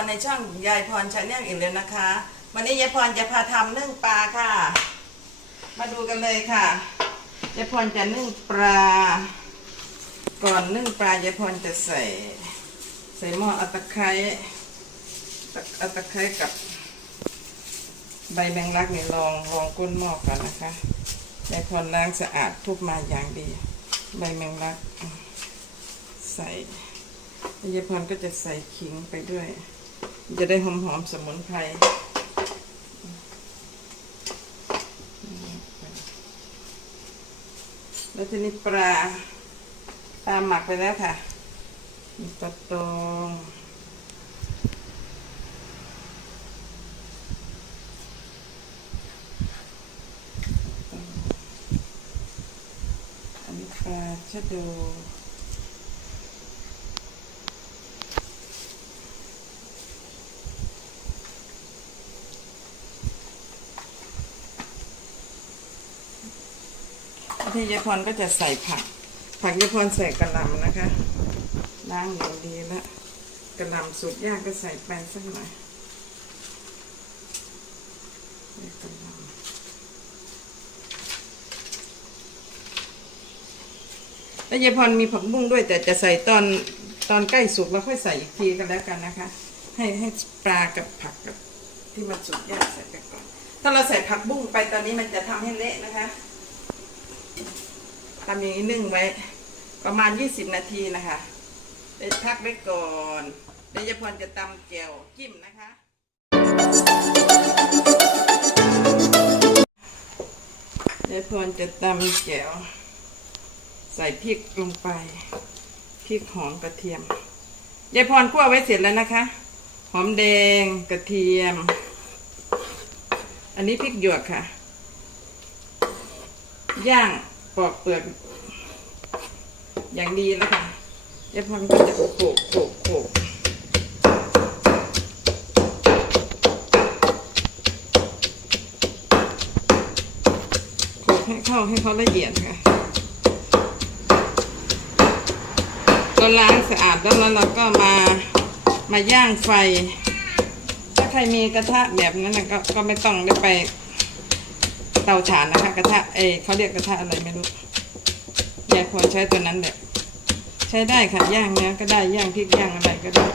รในช่องยายพรชาแนลอีกแล้วนะคะ วันนี้ยายพรจะพาทำนึ่งปลาค่ะ มาดูกันเลยค่ะยายพรจะนึ่งปลา ก่อนนึ่งปลายายพรจะใส่ ใส่หม้ออาตะไคร้อาตะไคร้กับ ใบแมงลักนี่ลองลองก้นหม้อกันนะคะยายพรล้างสะอาดทุบมาอย่างดี ใบแมงลักใส่ยายพรก็จะใส่ขิงไปด้วย จะได้หอมหอมสมุนไพรแล้วทีนี้ปลาปลาหมักไปแล้วค่ะมีปลาตองอันนี้ปลาชะโด ที่ยายพรก็จะใส่ผัก ผักยายพรใส่กระหล่ำนะคะล้างอย่างดีแล้วกระหล่ำสุดยากก็ใส่ไปสักหน่อยกระหล่ำแล้วยายพรมีผักบุ้งด้วย แต่จะใส่ตอนตอนใกล้สุกแล้วค่อยใส่อีกทีกันแล้วกันนะคะ ให้ให้ปลากับผักกับที่มันสุกยากใส่ไปก่อน ถ้าเราใส่ผักบุ้งไปตอนนี้มันจะทำให้เละนะคะ ทำอย่างนี้นึ่งไว้ ประมาณ 20 นาทีนะคะเดี๋ยวพักไว้ก่อนเดี๋ยวยายพรจะตำแจ่วจิ้มนะคะยายพรจะตำแจ่วใส่พริกลงไปพริกหอมกระเทียมยายพรคั่วไว้เสร็จแล้วนะคะ หอมแดงกระเทียม อันนี้พริกหยวกค่ะ ย่าง ปอกเปลือกอย่างดีแล้วค่ะยายพรก็จะโขกโขกโขกโขกให้เข้าให้เขาละเอียดค่ะเราล้างสะอาดแล้วแล้วเราก็มามาย่างไฟ ถ้าใครมีกระทะแบบนั้นก็ก็ไม่ต้องได้ไป เตาถ่านนะคะ กระทะเอเขาเรียกกระทะอะไรไม่รู้ยายพรใช้ตัวนั้นแบบใช้ได้ค่ะย่างเนื้อก็ได้ย่างพริกย่างอะไรก็ได้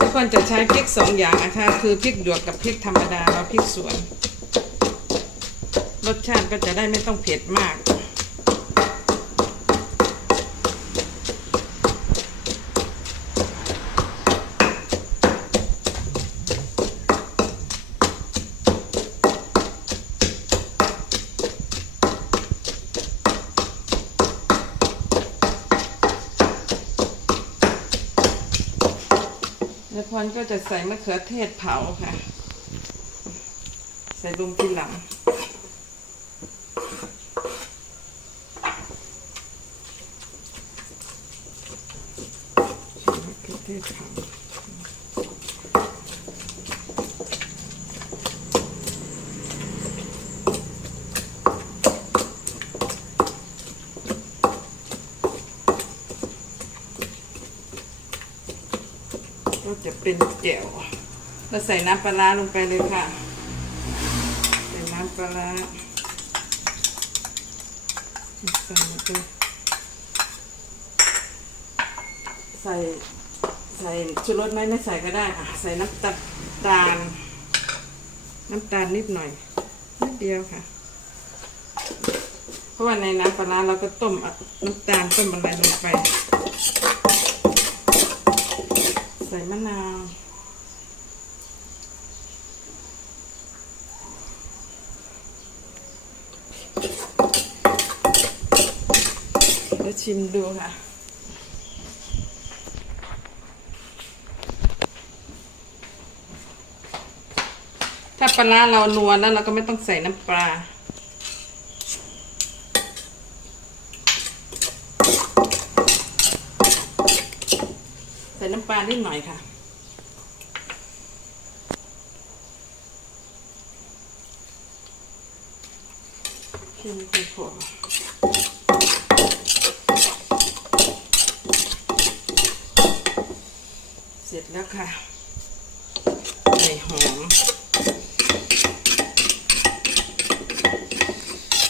ทุกคนจะใช้พริกสองอย่างนะคะ คือพริกหยวกกับพริกธรรมดาแล้วพริกสวน รสชาติก็จะได้ไม่ต้องเผ็ดมาก แล้วพรก็จะใส่มะเขือเทศเผาค่ะ ใส่ลงทีหลัง ใส่มะเขือเทศเผา จะเป็นแจ่วเราใส่น้ำปลาลงไปเลยค่ะ ใส่น้ำปลาใส่ลงไปใส่ใส่ชูรสไหมไม่ใส่ก็ได้ค่ะใส่น้ำตาตาล น้ำตาลนิดหน่อยนิดเดียวค่ะ เพราะว่าในน้ำปลาเราก็ต้มน้ำตาลต้มอะไรลงไป ใส่มะนาว เดี๋ยวชิมดูค่ะ ถ้าปลาเรานัวแล้วเราก็ไม่ต้องใส่น้ำปลา ใส่น้ำปลานิดหน่อยค่ะแค่นี้ก็พอเสร็จแล้วค่ะ ใส่หอม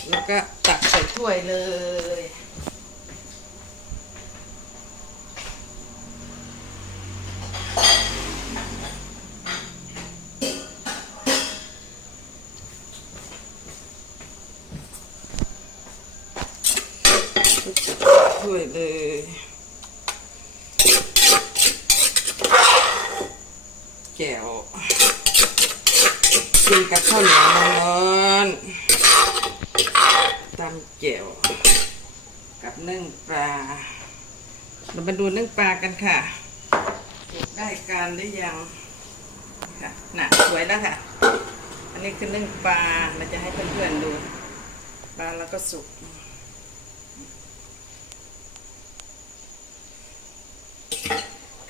แล้วก็ตักใส่ถ้วยเลย ถ้วยเลยแก้วกินกับข้าวเหนียวร้อนตำแก้วกับนึ่งปลา เรามาดูนึ่งปลากันค่ะสุกได้การหรือยังค่ะน่ะสวยแล้วค่ะ อันนี้คือนึ่งปลาเราจะให้เพื่อนๆดูปลาแล้วก็สุก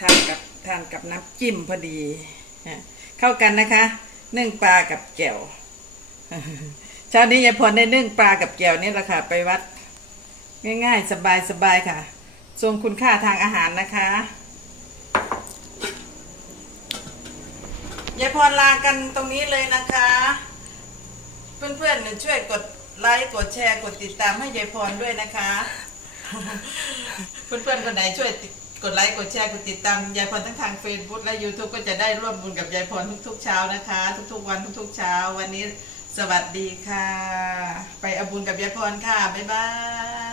ทานกับทานกับน้ำจิ้มพอดีเข้ากันนะคะ นึ่งปลากับแก้วเช้านี้ยายพรได้นึ่งปลากับแก้วนี่แหละค่ะ ไปวัด ง่ายๆ สบายๆค่ะทรงคุณค่าทางอาหารนะคะยายพรลากันตรงนี้เลยนะคะ เพื่อนๆช่วยกดไลค์กดแชร์กดติดตามให้ยายพรด้วยนะคะ เพื่อนๆคนไหนช่วยติด กดไลค์กดแชร์กดติดตามยายพรทั้งทาง Facebook และ YouTube ก็จะได้ร่วมบุญกับยายพรทุกๆเช้านะคะ ทุกๆวันทุกๆเช้า วันนี้สวัสดีค่ะ ไปเอาบุญกับยายพรค่ะ บ๊ายบาย